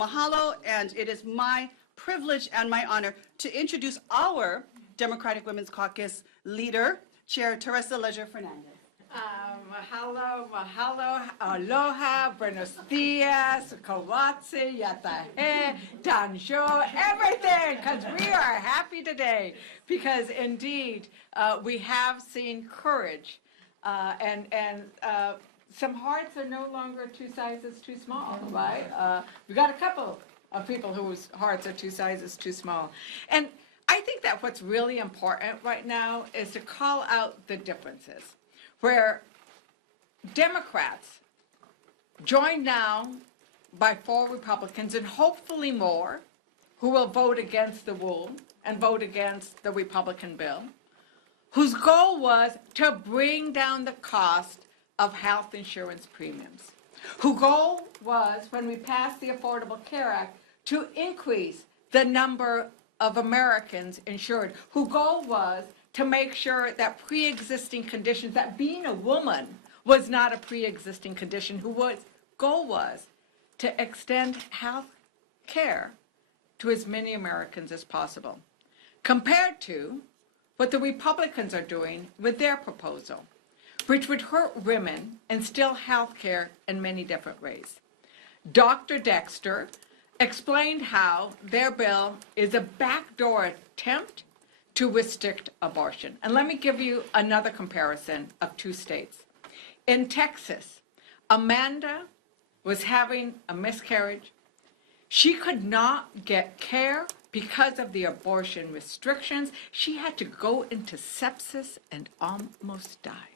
mahalo, and it is my privilege and my honor to introduce our Democratic Women's Caucus leader, Chair Teresa Leger Fernandez. Mahalo, mahalo, aloha, buenos dias, kawatsi, yatahe, danjo, everything, because we are happy today, because indeed we have seen courage, and some hearts are no longer two sizes too small, right? We've got a couple of people whose hearts are two sizes too small. And I think that what's really important right now is to call out the differences, where Democrats, joined now by 4 Republicans and hopefully more, who will vote against the rule and vote against the Republican bill, whose goal was to bring down the cost of health insurance premiums, whose goal was, when we passed the Affordable Care Act, to increase the number of Americans insured, whose goal was to make sure that pre-existing conditions, that being a woman was not a pre-existing condition, whose goal was to extend health care to as many Americans as possible, compared to what the Republicans are doing with their proposal, which would hurt women and still health care in many different ways. Dr. Dexter explained how their bill is a backdoor attempt to restrict abortion. And let me give you another comparison of 2 states. In Texas, Amanda was having a miscarriage. She could not get care because of the abortion restrictions. She had to go into sepsis and almost die.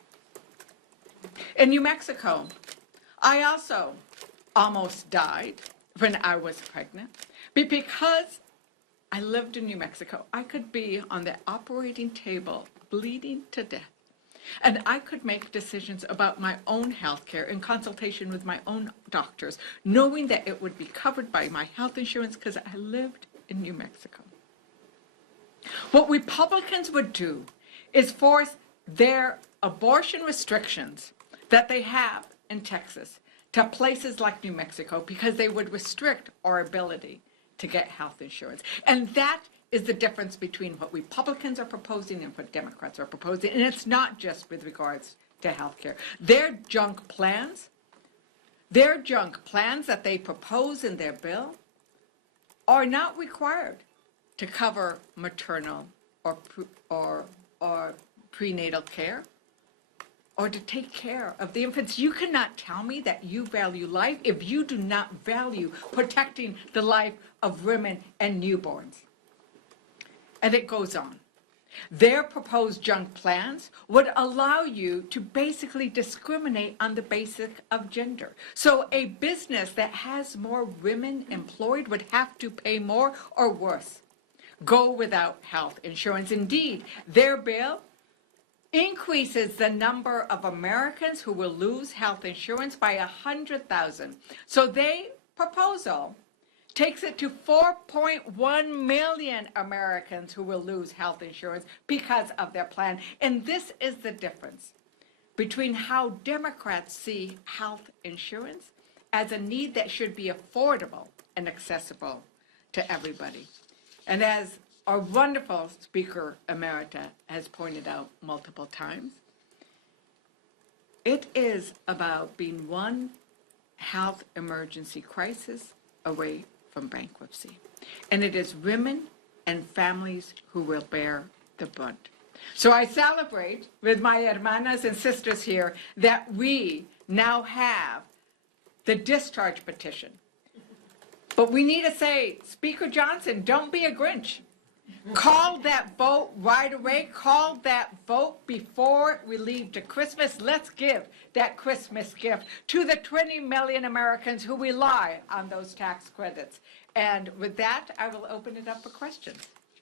In New Mexico, I also almost died when I was pregnant, but because I lived in New Mexico, I could be on the operating table bleeding to death, and I could make decisions about my own health care in consultation with my own doctors, knowing that it would be covered by my health insurance because I lived in New Mexico. What Republicans would do is force their abortion restrictions that they have in Texas to places like New Mexico, because they would restrict our ability to get health insurance. And that is the difference between what Republicans are proposing and what Democrats are proposing. And it's not just with regards to health care. Their junk plans that they propose in their bill are not required to cover maternal or prenatal care, or to take care of the infants. You cannot tell me that you value life if you do not value protecting the life of women and newborns. And it goes on. Their proposed junk plans would allow you to basically discriminate on the basis of gender. So a business that has more women employed would have to pay more, or worse, go without health insurance. Indeed, their bill increases the number of Americans who will lose health insurance by 100,000. So their proposal takes it to 4.1 million Americans who will lose health insurance because of their plan. And this is the difference between how Democrats see health insurance as a need that should be affordable and accessible to everybody. And as our wonderful Speaker Emerita has pointed out multiple times, it is about being one health emergency crisis away from bankruptcy. And it is women and families who will bear the brunt. So I celebrate with my hermanas and sisters here that we now have the discharge petition. But we need to say, Speaker Johnson, don't be a Grinch. Call that vote right away. Call that vote before we leave to Christmas. Let's give that Christmas gift to the 20 million Americans who rely on those tax credits. And with that, I will open it up for questions.